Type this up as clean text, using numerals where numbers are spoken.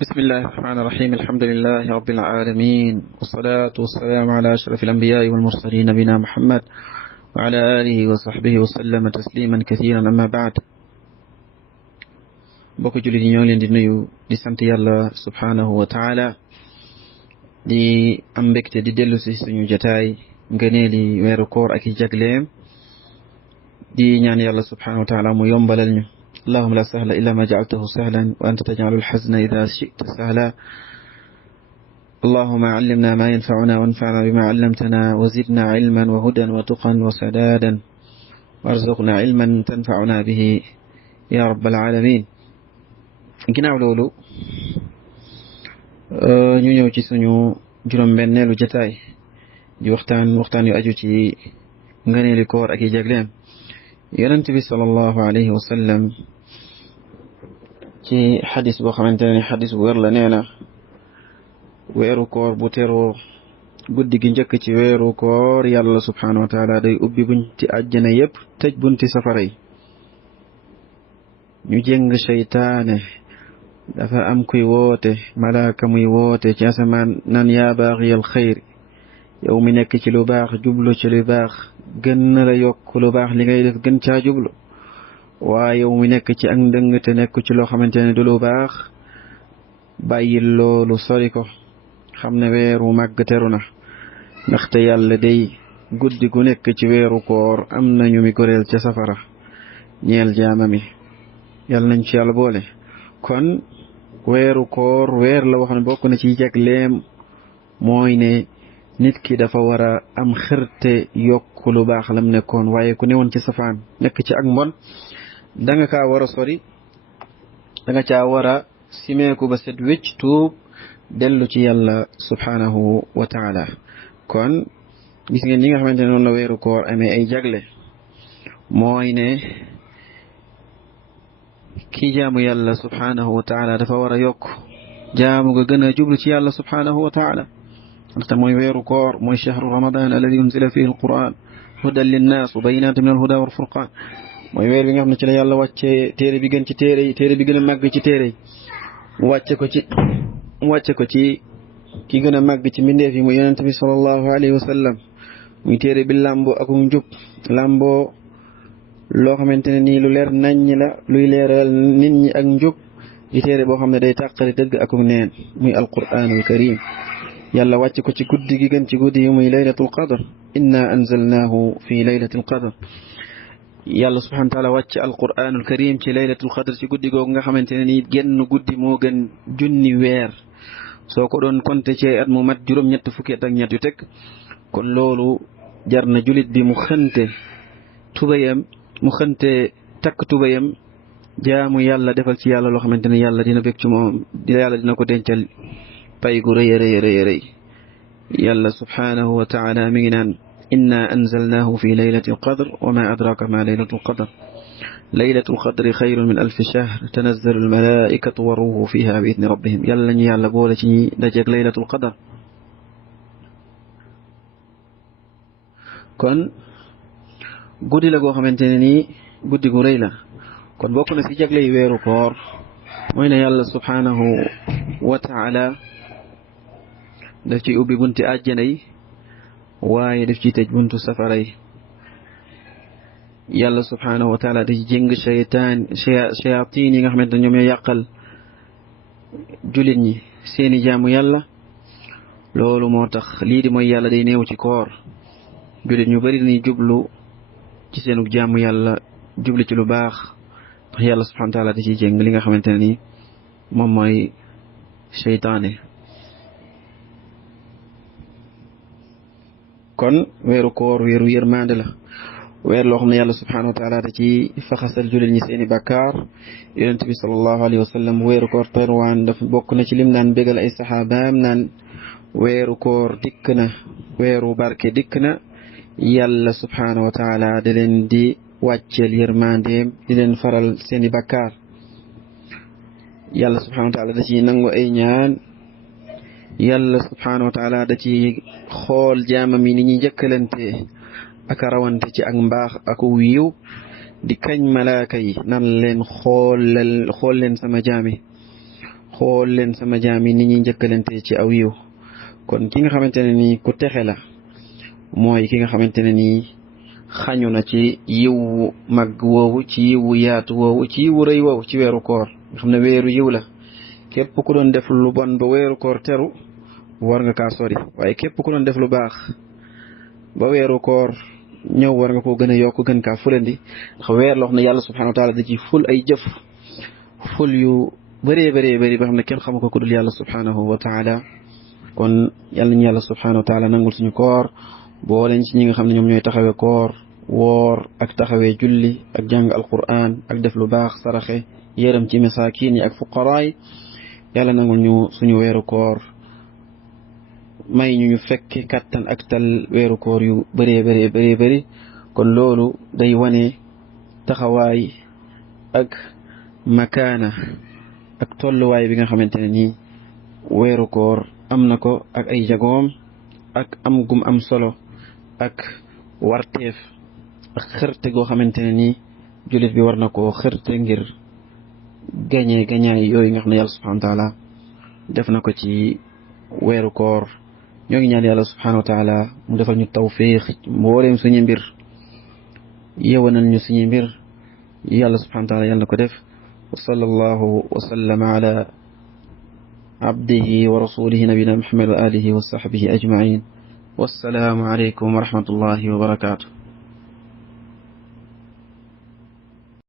بسم الله الرحمن الرحيم الحمد لله رب العالمين والصلاة والسلام على أشرف الأنبياء والمرسلين نبينا محمد وعلى آله وصحبه وسلم تسليما كثيرا أما بعد bokk jullit yi ñoo leen di nuyu di sant yàlla subhanahu wa taala di am mbégte di dellu si suñu jotaay ngëneeli weeru koor ak i jagleem di ñaan yàlla subhanahu wa taala mu yombalal ñu اللهم لا سهل إلا ما جعلته سهلا وأنت تجعل الحزن إذا شئت سهلا اللهم علمنا ما ينفعنا وانفعنا بما علمتنا وزدنا علما وهدى وتقا وسدادا وارزقنا علما تنفعنا به يا رب العالمين ginnaaw loolu ñu ñëw ci suñu juróom-benneelu jotaay di waxtaan yu aju ci ngëneeli koor ak i jagleem yonent bi sallallahu alayhi wa sallam ci xadis boo xamante ne xadis bu wér la nee na weeru koor bu teroo guddi gi njëkk ci weeru koor yàlla subhanahu wa taala day ubbi bunti àjjana yépp tëj bunti safara yi ñu jéng seytaane dafa am kuy woote malaaka muy woote ci asamaan nan yaa baaxiyal xayri yow mi nekk ci lu baax jublu ci lu baax gën na la yokk lu baax li ngay def gën caa jublu waaye yow mi nekk ci ak ndëng te nekk ci loo xamante ne du lu baax bàyyil loolu sori ko xam ne weeru màgg teru na ndaxte yàlla day guddi gu nekk ci weeru koor am nañu mi goreel ca safara ñeel jaama mi yàlla nañ ci yàlla boole kon weeru koor weer la wax ne bokk na ci jagleem mooy ne nit ki dafa war a am xërte yokk lu baax lam nekkoon waaye ku newoon ci safaan nekk ci ak mbon danga kaa war a sori danga caa war a simeeku ba set wécc tuub dellu ci yàlla subhanahu wa taala kon gis ngeen ñi nga xamante ne noonu la weeru koor amee ay jagle mooy ne kii jaamu yàlla subhanahu wa taala dafa war a yokk jaamu nga gën a jublu ci yàlla subhanahu wa taala ndaxte mooy weeru koor mooy shahru ramadan alladi unzila fihi alquran hudan linnas wa bayinatin min alhuda wal furqan mooy weer bi nga xam ne ci la yàlla wàcce téere bi gën ci téere yi téere bi gën a màgg ci téere yi mu wàcce ko ci ki gën a màgg ci mbindeef yi mu yonent bi sallallahu alayhi wa sallam muy téere bi làmboo ak njub làmboo loo xamante ne nii lu leer naññ la luy leeral nit ñi ak njub di téere boo xam ne day tàqali dëgg ak neen muy alquranul karim yàlla wàcce ko ci guddi gi gën ci guddi yi muy laylatul qadr inna anzalnahu fi laylatil qadr yàlla subhanahu wa taala wàcce alquranul karim ci laylatul qadr ci guddi googu nga xamante ne nii genn guddi moo gën junni weer soo ko doon compter ci at mu mat juróom-ñett fukki at ak ñett yu teg kon loolu jar na julit bi mu xënte takk tubayam jaamu yàlla defal ci yàlla loo xamante ne yàlla dina bég ci moom yàlla dina ko dencal pay gu rëy rëy rëy yàlla subhanahu wa taala mi ngi naan inna anzalnahu fi laylati alqadr wa ma adraka ma laylatu alqadr laylatu alqadri xayrun min alfi shahr tanazzalu almalaikatu wa ruuhu fiha bi idni rabbihim yàlla ñu yàlla boole ci ñi dajeeg laylatu alqadr kon guddi la goo xamante ne nii guddi gu rëy la kon bokk na ci jagley weeru koor mooy ne yàlla subhanahu wa taala daf ci ubbi bunti àjjana yi waaye daf ci tëj buntu safara yi yàlla subhanahu wa taala da ci jéng shayatin yi nga xamante ne ñoom ñoo yàqal jullit ñi seeni jaamu yàlla loolu moo tax lii di mooy yàlla day néew ci koor jullit ñu bari ni jublu ci seenu jaamu yàlla jublu ci lu baax ndax yàlla subhanahu wa taala da ci jéng li nga xamante ne ni moom mooy seytaane kon weeru koor weeru yërmande la weer loo xam ne yàlla subhanahu wa taala da ci faxasal jullit ñi seeni bàkkaar yonent bi sallallahu alayhi wa sallam weeru koor terwaan dafa bokk na ci lim naan bégal ay saxaabaam naan weeru koor dikk na weeru barke dikk na yàlla subhanahu wa taala da leen di wàcceel yërmandeem di leen faral seeni bàkkaar yàlla subhanahu wa taala da ci nangu ay ñaan yàlla subhanahu wa taala da ci xool jaamam yi ni ñuy njëkkalante ak rawante ci ak mbaax ak wiiw di kañ malaaka yi nan leen xool leen sama jaami xool leen sama jaam yi ni ñuy njëkkalante ci aw yiw kon ki nga xamante ne nii ku texe la mooy ki nga xamante ne nii xañu na ci yiwu mag woowu ci yiwu yaatu woowu ci yiwu rëy woowu ci weeru koor nga xam ne weeru yiw la képp ku doon def lu bon ba weeru koor teru war nga kaa sori waaye képp ku doon def lu baax ba weeru koor ñëw war nga koo gën a yokk gën kaa fulandi ndax weer loo xam ne yàlla subhanahu wa taala da ci ful ay jëf ful yu bëree bëri ba xam ne kenn xamu ko ku dul yàlla subhanahu wa taala kon yàlla ñu yàlla subhanahu wa taala nangul suñu koor booleen ci ñi nga xam ne ñoom ñooy taxawee koor woor ak taxawee julli ak jàng alquran ak def lu baax saraxe yërëm ci masaakin yi ak fuqaraay yàlla nangul ñu suñu weeru koor may ñu fekk kattan ak tal weeru koor yu bëree bëri kon loolu day wane taxawaay ak makaana ak tolluwaay bi nga xamante ne nii weeru koor am na ko ak ay jagoom ak am gum am solo ak warteef ak xërte goo xamante ne nii jullit bi war na koo xërte ngir gañaay yooyu nga xam ne yàlla subhanahu wa taala def na ko ci weeru koor ñoo ngi ñaan yàlla subhanahu wa taala mu defal ñu tawfiq mbooleem suñu mbir yewanal ñu suñu mbir yàlla subhanahu wa taala yàlla na ko def wa sallallahu wa sallama ala abdihi wa rasulihi nabina muhammad wa alihi wa sahbihi ajmain wassalaamu alaykum wa rahmatullahi wa barakatuh